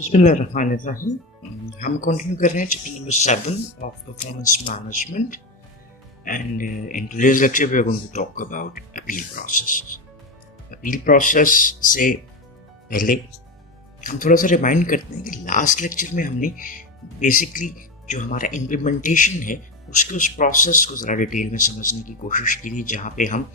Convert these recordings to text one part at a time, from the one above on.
बिस्मिल्लाहिर्रहमानिर्रहीम। हम कंटिन्यू कर रहे हैं chapter number 7 of performance management and in today's lecture we are going to talk about appeal process. Appeal process से पहले हम थोड़ा सा रिमाइंड करते हैं कि लास्ट लेक्चर में हमने बेसिकली जो हमारा इम्प्लीमेंटेशन है उसके उस प्रोसेस को ज़रा डिटेल में समझने की कोशिश की थी, जहाँ पे हम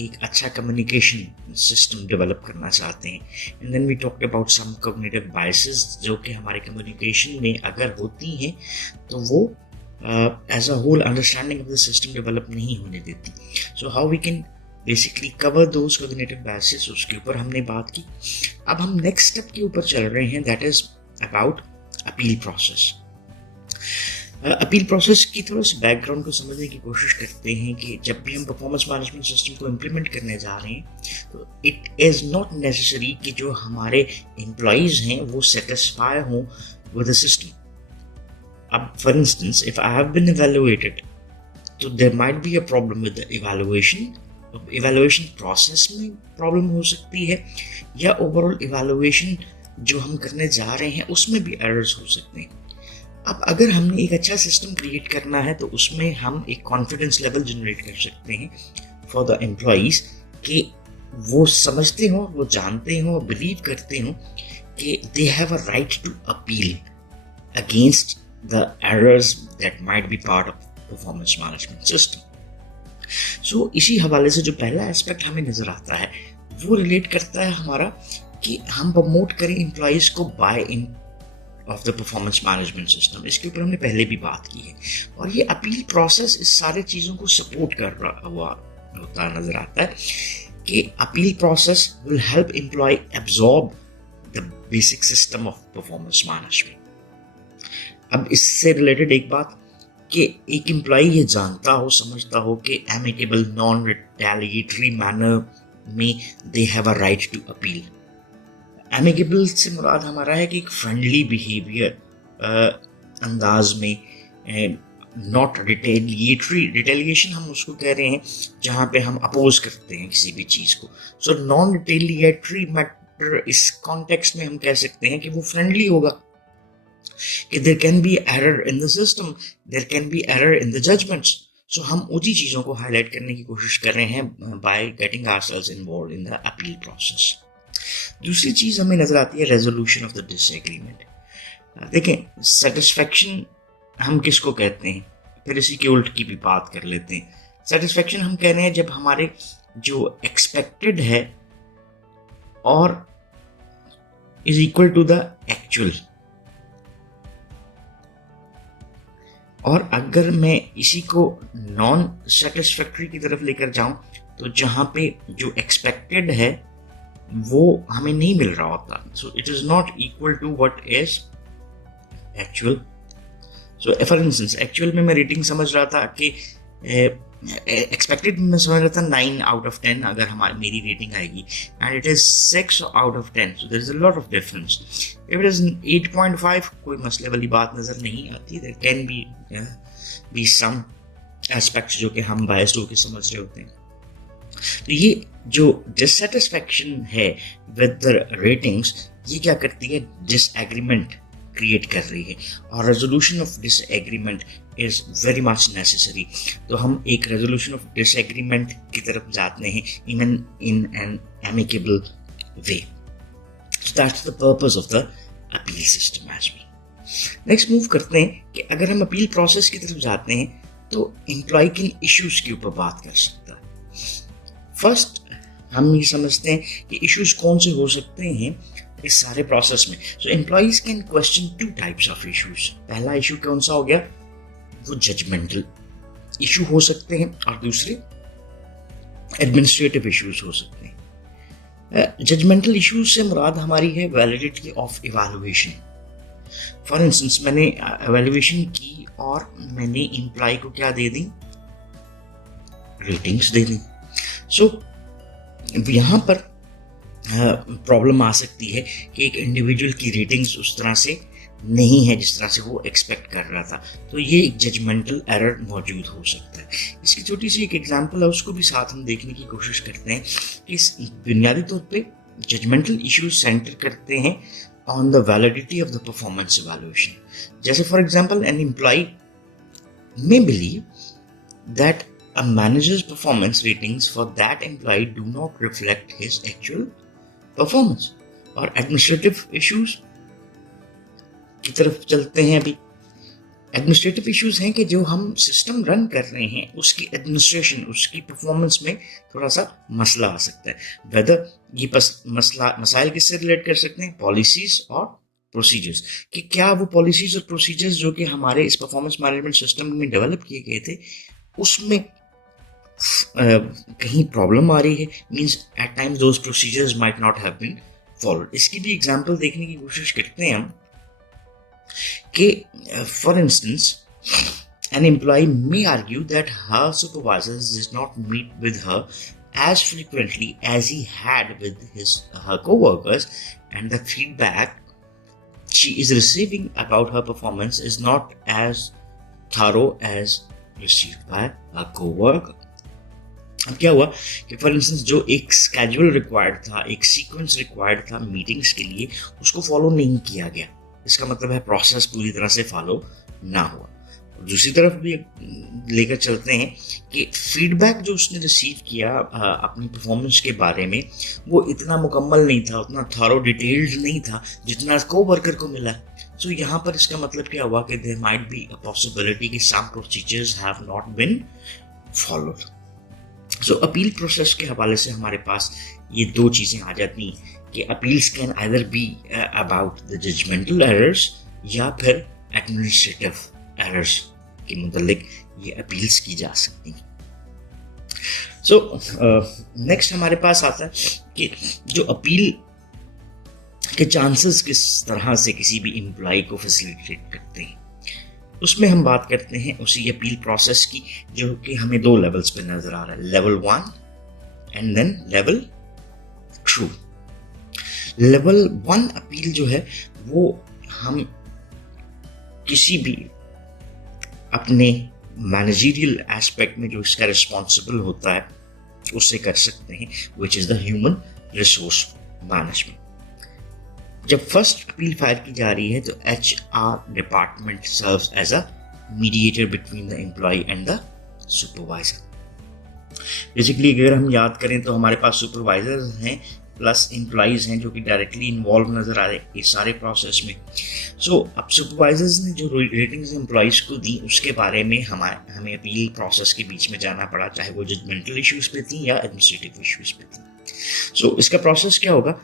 एक अच्छा कम्युनिकेशन सिस्टम डेवलप करना चाहते हैं। And then we talked about some cognitive biases जो कि हमारे कम्युनिकेशन में अगर होती हैं तो वो as a whole understanding of the system develop नहीं होने देती। So how we can basically cover those cognitive biases, उसके ऊपर हमने बात की। अब हम नेक्स्ट स्टेप के ऊपर चल रहे हैं, that is about appeal process. Appeal process की थोड़ा सा बैकग्राउंड को समझने की कोशिश करते हैं कि जब भी हम परफॉर्मेंस मैनेजमेंट सिस्टम को इम्प्लीमेंट करने जा रहे हैं तो इट इज़ नॉट नेसेसरी कि जो हमारे एम्प्लॉयज़ हैं वो सेटिस्फाई हों विद द सिस्टम। अब for instance if I have been evaluated तो there might be a problem with the evaluation process में प्रॉब्लम हो सकती है, या ओवरऑल इवैल्यूएशन जो हम करने जा रहे हैं उसमें भी एरर्स हो सकते हैं। अब अगर हमने एक अच्छा सिस्टम क्रिएट करना है तो उसमें हम एक कॉन्फिडेंस लेवल जनरेट कर सकते हैं फॉर द एम्प्लॉयज़ कि वो समझते हो, वो जानते हो, बिलीव करते हो कि they have a right to appeal against the errors that might be part of performance management system. So इसी हवाले से जो पहला एस्पेक्ट हमें नज़र आता है वो रिलेट करता है हमारा कि हम प्रमोट करें एम्प्लॉयज़ को buy in of the performance management system. इसके ऊपर हमने पहले भी बात की है और ये अपील प्रोसेस इस सारे चीज़ों को सपोर्ट कर रहा हुआ होता नजर आता है कि appeal process will help employee absorb the basic system of performance management. अब इससे रिलेटेड एक बात कि एक एम्प्लॉय ये जानता हो, समझता हो कि एमिकेबल नॉन रिटेलिएटरी मैनर में they have a right to appeal. Amicable से मुराद हमारा है कि एक फ्रेंडली बिहेवियर अंदाज में, नॉट रिटेलिएशन हम उसको कह रहे हैं जहाँ पे हम अपोज करते हैं किसी भी चीज़ को। सो नॉन रिटेलिएटरी मैटर इस कॉन्टेक्स्ट में हम कह सकते हैं कि वो फ्रेंडली होगा, कि there can be error in the system, there can be error in the judgements. So हम उसी चीज़ों को हाईलाइट करने की कोशिश कर रहे हैं by getting ourselves involved in the appeal process. दूसरी चीज हमें नजर आती है रेजोल्यूशन ऑफ द डिसएग्रीमेंट। देखें, सेटिस्फैक्शन हम किसको कहते हैं, फिर इसी के उल्ट की भी बात कर लेते हैं। सेटिस्फैक्शन हम कह रहे हैं जब हमारे जो एक्सपेक्टेड है और is equal to the actual. और अगर मैं इसी को नॉन सेटिस्फैक्टरी की तरफ लेकर जाऊं तो जहां पे जो एक्सपेक्टेड है वो हमें नहीं मिल रहा होता, so it is not equal to what is actual. So for instance actual में मैं रेटिंग समझ रहा था कि एक्सपेक्टेड में समझ रहा था 9 आउट ऑफ 10 अगर हमारी मेरी रेटिंग आएगी, and it is 6 out of 10, so there is a lot of difference. If it is 8.5 कोई मसले वाली बात नजर नहीं आती, there can be some aspects जो कि हम बायस्ड होकर समझ रहे होते हैं। तो ये जो डिससेटिस्फैक्शन है विद द रेटिंग्स, ये क्या करती है, डिसएग्रीमेंट क्रिएट कर रही है, और resolution of disagreement is very much necessary. तो हम एक रेजोल्यूशन ऑफ डिसएग्रीमेंट की तरफ जाते हैं even in an amicable way. So that's the purpose of the appeal system as well. Next move करते हैं कि अगर हम अपील प्रोसेस की तरफ जाते हैं तो एम्प्लॉय किन इश्यूज के ऊपर बात कर सकता है। फर्स्ट हम ये समझते हैं कि इश्यूज कौन से हो सकते हैं इस सारे प्रोसेस में। So employees can question 2 types of issues. पहला इशू कौन सा हो गया, वो जजमेंटल इशू हो सकते हैं, और दूसरे एडमिनिस्ट्रेटिव इश्यूज हो सकते हैं। जजमेंटल इश्यूज से मुराद हमारी है validity of evaluation. For instance मैंने इवैल्यूएशन की और मैंने एम्प्लॉय को क्या दे दी, रेटिंग्स दे दी। सो यहाँ पर प्रॉब्लम आ सकती है कि एक इंडिविजुअल की रेटिंग्स उस तरह से नहीं है जिस तरह से वो एक्सपेक्ट कर रहा था, तो ये एक जजमेंटल एरर मौजूद हो सकता है। इसकी छोटी सी एक एग्जांपल है, उसको भी साथ हम देखने की कोशिश करते हैं कि इस बुनियादी तौर पे जजमेंटल इश्यूज सेंटर करते हैं on the validity of the performance evaluation. जैसे for example, an employee may believe that a manager's performance ratings for that employee do not reflect his actual performance. और administrative issues की तरफ चलते हैं अभी. Administrative issues हैं कि जो हम सिस्टम रन कर रहे हैं उसकी एडमिनिस्ट्रेशन, उसकी परफॉर्मेंस में थोड़ा सा मसला आ सकता है. वेदर ये मसाइल किससे रिलेट कर सकते हैं? पॉलिसीज और प्रोसीजर्स. कि क्या वो पॉलिसीज और प्रोसीजर्स जो कि हमारे इस परफॉर्मेंस मैनेजमेंट सिस्टम में डेवलप किए गए थे उसमें कहीं प्रॉब्लम आ रही है. Means at times those procedures might not have been followed. इसकी भी एग्जांपल देखने की कोशिश करते हैं हम कि for instance, an employee may argue that her supervisors did not meet with her as frequently as he had with her co-workers, and the feedback she is receiving about her performance is not as thorough as received by her co-worker. अब क्या हुआ कि for instance जो एक schedule required था, एक sequence required था meetings के लिए, उसको फॉलो नहीं किया गया. इसका मतलब है प्रोसेस पूरी तरह से फॉलो ना हुआ. दूसरी तरफ भी लेकर चलते हैं कि फीडबैक जो उसने रिसीव किया अपनी परफॉर्मेंस के बारे में वो इतना मुकम्मल नहीं था, उतना थॉरो डिटेल्ड नहीं था जितना को वर्कर को मिला. सो यहाँ पर इसका मतलब क्या हुआ कि there might be a possibility कि some procedures have not been followed. So appeal process के हवाले से हमारे पास ये दो चीज़ें आ जाती हैं कि appeals can either be about the judgmental errors या फिर एडमिनिस्ट्रेटिव एरर्स के मुतालिक ये अपील्स की जा सकती हैं. सो नेक्स्ट हमारे पास आता है कि जो अपील के चांसेस किस तरह से किसी भी एम्प्लॉय को फैसिलिटेट करते हैं, उसमें हम बात करते हैं उसी अपील प्रोसेस की जो कि हमें दो लेवल्स पे नजर आ रहा है, level 1 and then level 2. Level 1 appeal जो है वो हम किसी भी अपने मैनेजरियल एस्पेक्ट में जो इसका रिस्पॉन्सिबल होता है उससे कर सकते हैं, which is the human resource management. जब फर्स्ट अपील फाइल की जा रही है तो HR department serves as a mediator between the employee and the supervisor. Basically अगर हम याद करें तो हमारे पास सुपरवाइजर्स हैं प्लस एम्प्लॉयज़ हैं जो कि डायरेक्टली इन्वॉल्व नज़र आ रहे हैं इस सारे प्रोसेस में. सो अब सुपरवाइजर्स ने जो रेटिंग्स एम्प्लॉयज़ को दी उसके बारे में हमें अपील प्रोसेस के बीच में जाना पड़ा, चाहे वो जजमेंटल इश्यूज़ पे थी या एडमिनिस्ट्रेटिव इश्यूज़ पे थी. सो इसका प्रोसेस क्या होगा,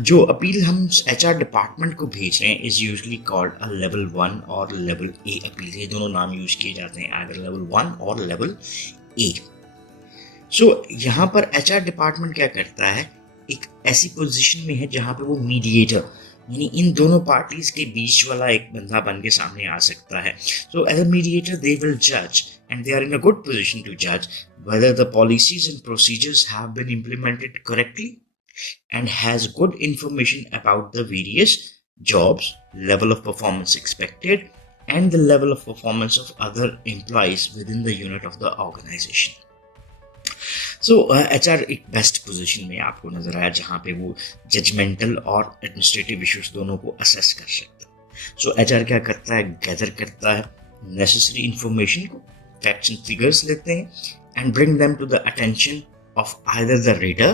जो अपील हम HR डिपार्टमेंट को भेज रहे हैं is usually called a level 1 और लेवल A अपील. ये दोनों नाम यूज किए जाते हैं, आइदर लेवल 1 और लेवल A. सो यहाँ पर HR डिपार्टमेंट क्या करता है, एक ऐसी पोजीशन में है जहाँ पे वो मीडिएटर यानी इन दोनों पार्टीज के बीच वाला एक बंदा बन के सामने आ सकता है. So as a mediator they will जज and they are in a good position to जज whether the policies and procedures have been implemented correctly and has good information about the various jobs, level of performance expected, and the level of performance of other employees within the unit of the organization. So HR एक best position में आपको नजर आया जहाँ पे वो judgemental और administrative issues दोनों को असेस कर सकता है. सो HR क्या करता है, गैदर करता है नेसेसरी इंफॉर्मेशन को, फैक्ट्स एंड फिगर्स लेते हैं and bring them to the attention of either the reader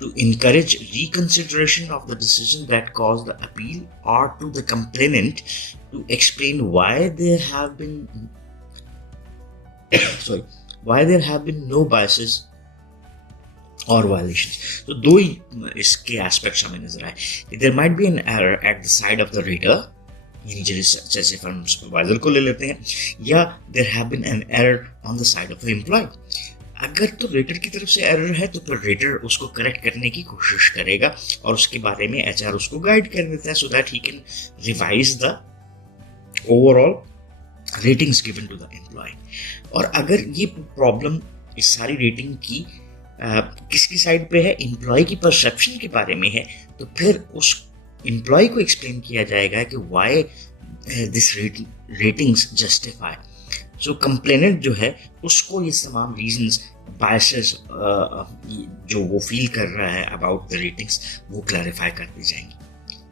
to encourage reconsideration of the decision that caused the appeal or to the complainant to explain why there have been no biases or violations. तो दो ही इसके aspects हमें नजर आए. There might be an error at the side of the reader, यानी जैसे हम supervisor को ले लेते हैं, या there have been an error on the side of the employee. अगर तो रेटर की तरफ से एरर है तो फिर रेटर उसको करेक्ट करने की कोशिश करेगा और उसके बारे में HR उसको गाइड कर देता है so that he can revise the overall ratings given to the employee. और अगर ये प्रॉब्लम इस सारी रेटिंग की किसकी साइड पे है, एम्प्लॉय की परसेप्शन के बारे में है, तो फिर उस एम्प्लॉय को एक्सप्लेन किया जाएगा कि why this ratings justify. So complainant जो है उसको ये तमाम रीजंस, बायसेस जो वो फील कर रहा है अबाउट द रेटिंग्स वो क्लैरिफाई करती जाएंगी.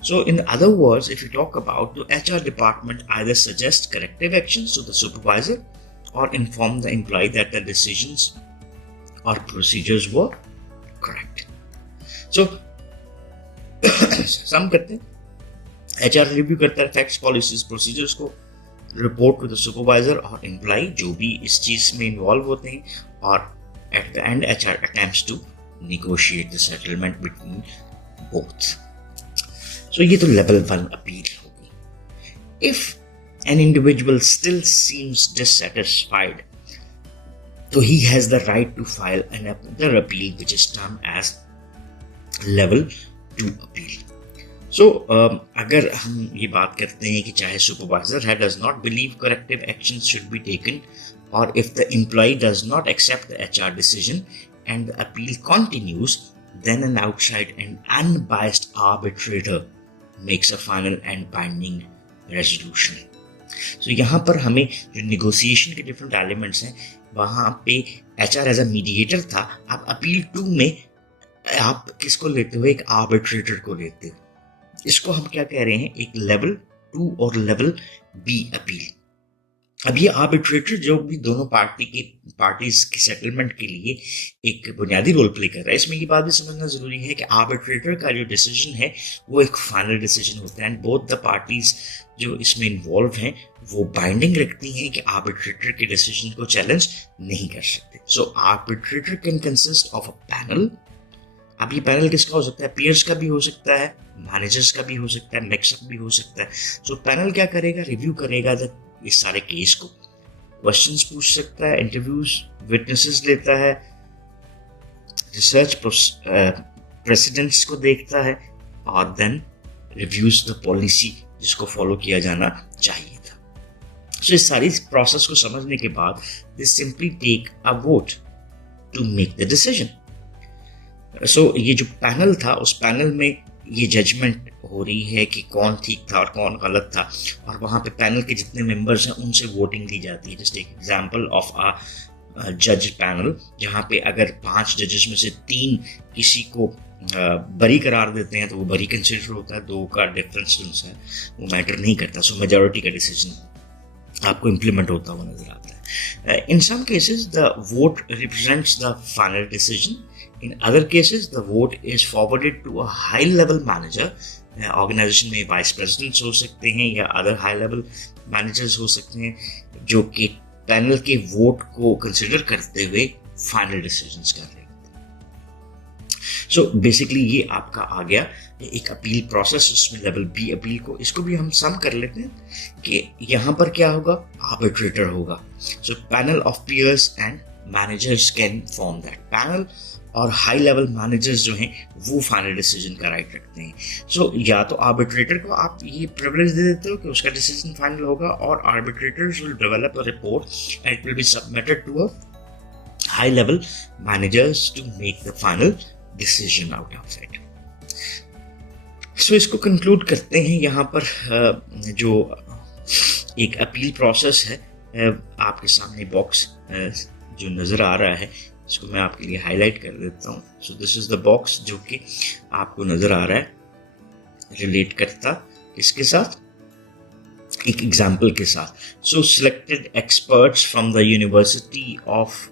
So in other words, if you talk about the HR department either suggest corrective actions to the supervisor or inform the employee that the decisions or procedures were correct. So सम करते हैं HR review करता है facts policies procedures को, report to the supervisor और employee जो भी इस चीज में इन्वॉल्व होते हैं, और at the end HR attempts to negotiate the settlement between both. So ये तो level 1 appeal होगी. If an individual still seems dissatisfied, so he has the right to file another appeal which is termed as level 2 appeal. So अगर हम ये बात करते हैं कि चाहे supervisor does not believe corrective actions should be taken, or if the employee does not accept the HR decision and the appeal continues, then an outside and unbiased arbitrator makes a final and binding resolution. So यहाँ पर हमें जो negotiation के different elements हैं, वहाँ पे HR as a mediator था. अब appeal 2 में आप किसको लेते हो? एक arbitrator को लेते हो. इसको हम क्या कह रहे हैं? एक level 2 और level B appeal. अब ये आर्बिट्रेटर जो भी दोनों पार्टीज के सेटलमेंट के लिए एक बुनियादी रोल प्ले कर रहा है, इसमें ये बात भी समझना जरूरी है कि आर्बिट्रेटर का जो डिसीजन है वो एक फाइनल डिसीजन होता है, एंड बोथ द पार्टीज जो इसमें इन्वॉल्व हैं वो बाइंडिंग रखती हैं कि आर्बिट्रेटर के डिसीजन को चैलेंज नहीं कर सकते. So arbitrator can consist of a panel. अब ये पैनल किसका हो सकता है? पीयर्स का भी हो सकता है, मैनेजर्स का भी हो सकता है, मिक्सअप भी हो सकता है. सो पैनल क्या करेगा? रिव्यू करेगा इस सारे केस को, क्वेश्चंस पूछ सकता है, इंटरव्यूज, विटनेसेस लेता है, रिसर्च प्रेसिडेंट्स को देखता है, और देन रिव्यूज द पॉलिसी जिसको फॉलो किया जाना चाहिए था. सो इस सारी प्रोसेस को समझने के बाद they simply take a vote to make the decision. So ये जो पैनल था, उस पैनल में ये जजमेंट हो रही है कि कौन ठीक था और कौन गलत था, और वहाँ पे पैनल के जितने मेंबर्स हैं उनसे वोटिंग दी जाती है. जस्ट एक एग्जांपल ऑफ अ जज पैनल, जहाँ पे अगर 5 जजेस में से 3 किसी को बरी करार देते हैं तो वो बरी कंसिडर होता है, 2 का डिफरेंस है वो मैटर नहीं करता. सो मेजॉरिटी का डिसीजन आपको इम्प्लीमेंट होता हुआ नजर आता है. In some cases the vote represents the final decision. In other cases, the vote is forwarded to a high-level manager. Organization में vice presidents हो सकते हैं या other high-level managers हो सकते हैं जो कि पैनल के वोट को कंसिडर करते हुए फाइनल डिसीजंस कर रहे हैं. सो बेसिकली ये आपका आ गया एक अपील प्रोसेस. उसमें लेवल बी अपील को, इसको भी हम सम कर लेते हैं कि यहाँ पर क्या होगा? आर्बिट्रेटर होगा. So panel of peers and managers can form that panel, और हाई लेवल मैनेजर्स जो हैं वो फाइनल डिसीजन का राइट रखते हैं. सो या तो आर्बिट्रेटर को आप ये प्रिविलेज दे देते हो कि उसका डिसीजन फाइनल होगा, और arbitrators will develop a report and it will be submitted to a high level managers to make the final decision out of it. So इसको कंक्लूड करते हैं. यहाँ पर जो एक अपील प्रोसेस है, आपके सामने बॉक्स जो नजर आ रहा है इसको मैं आपके लिए हाईलाइट कर देता हूँ. So this is the box जो कि आपको नजर आ रहा है, रिलेट करता किसके साथ? एक एग्जाम्पल के साथ. So selected experts from the University of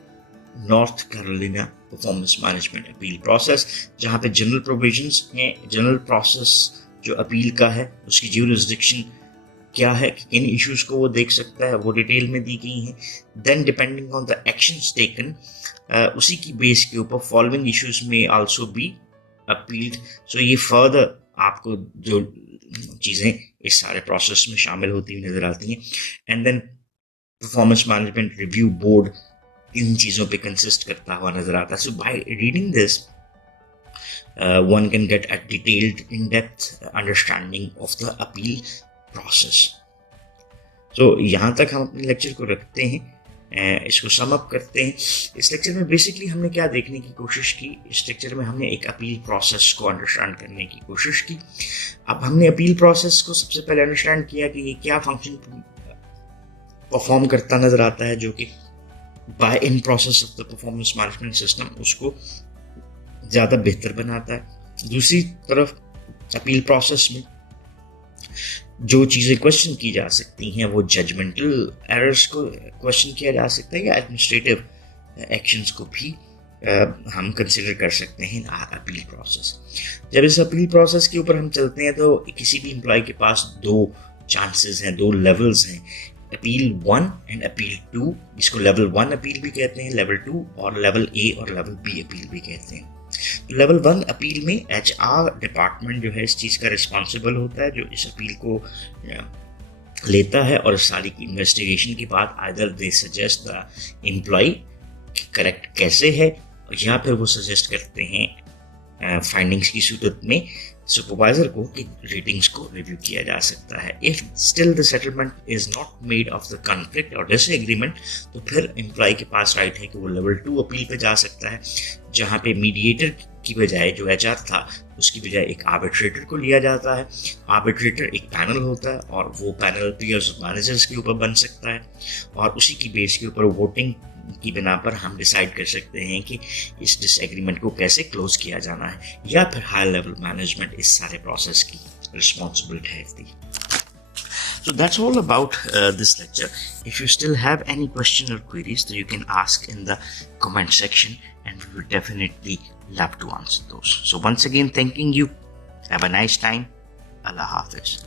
North Carolina performance management appeal process, जहाँ पे जनरल प्रोविजंस हैं. जनरल प्रोसेस जो अपील का है उसकी ज्यूरिसडिक्शन क्या है, किन इश्यूज को वो देख सकता है, वो डिटेल में दी गई हैं. Then depending on the actions taken, उसी की बेस के ऊपर फॉलोइंग इश्यूज में आल्सो बी अपील्ड. सो ये फर्दर आपको जो चीज़ें इस सारे प्रोसेस में शामिल होती हुई नजर आती हैं. And then performance management review board इन चीज़ों पे कंसिस्ट करता हुआ नजर आता है. So by reading this one can get a detailed in-depth understanding of the appeal process. So यहाँ तक हम अपने लेक्चर को रखते हैं, इसको सम अप करते हैं. इस लेक्चर में बेसिकली हमने क्या देखने की कोशिश की? इस लेक्चर में हमने एक अपील प्रोसेस को अंडरस्टैंड करने की कोशिश की. अब हमने अपील प्रोसेस को सबसे पहले अंडरस्टैंड किया कि ये क्या फंक्शन परफॉर्म करता नजर आता है, जो कि buy in process of the performance management system उसको ज़्यादा बेहतर बनाता है. दूसरी तरफ अपील प्रोसेस में जो चीज़ें क्वेश्चन की जा सकती हैं वो जजमेंटल एरर्स को क्वेश्चन किया जा सकता है या एडमिनिस्ट्रेटिव एक्शंस को भी हम कंसिडर कर सकते हैं अपील प्रोसेस। जब इस अपील प्रोसेस के ऊपर हम चलते हैं तो किसी भी एम्प्लॉय के पास दो चांसेस हैं, दो लेवल्स हैं, अपील 1 एंड अपील 2, जिसको लेवल 1 अपील भी कहते हैं, लेवल 2 और लेवल ए और लेवल बी अपील भी कहते हैं। तो लेवल 1 अपील में HR डिपार्टमेंट जो है इस चीज़ का रिस्पॉन्सिबल होता है, जो इस अपील को लेता है और सारी इन्वेस्टिगेशन के बाद either they suggest the employee correct कैसे है, या फिर वो सजेस्ट करते हैं फाइंडिंग्स की सूरत में सुपरवाइजर को कि रेटिंग्स को रिव्यू किया जा सकता है। If still the settlement is not made of the conflict और डिसएग्रीमेंट, तो फिर एम्प्लॉय के पास राइट है कि वो लेवल 2 अपील पे जा सकता है, जहाँ पे मीडिएटर की बजाय जो HR था उसकी बजाय एक आर्बिट्रेटर को लिया जाता है। आर्बिट्रेटर एक पैनल होता है और वो पैनल पीयर्स ऑफ मैनेजर्स के ऊपर बन सकता है और उसी की बेस के ऊपर वोटिंग की बिना पर हम डिसाइड कर सकते हैं कि इस डिसएग्रीमेंट को कैसे क्लोज किया जाना है, या फिर हाई लेवल मैनेजमेंट इस सारे प्रोसेस की responsible ठहरती। So that's all about this lecture. If you still have any question or queries, then you can ask in the comment section and we will definitely love to answer those. So once again, thanking you. Have a nice time. Allah Hafiz.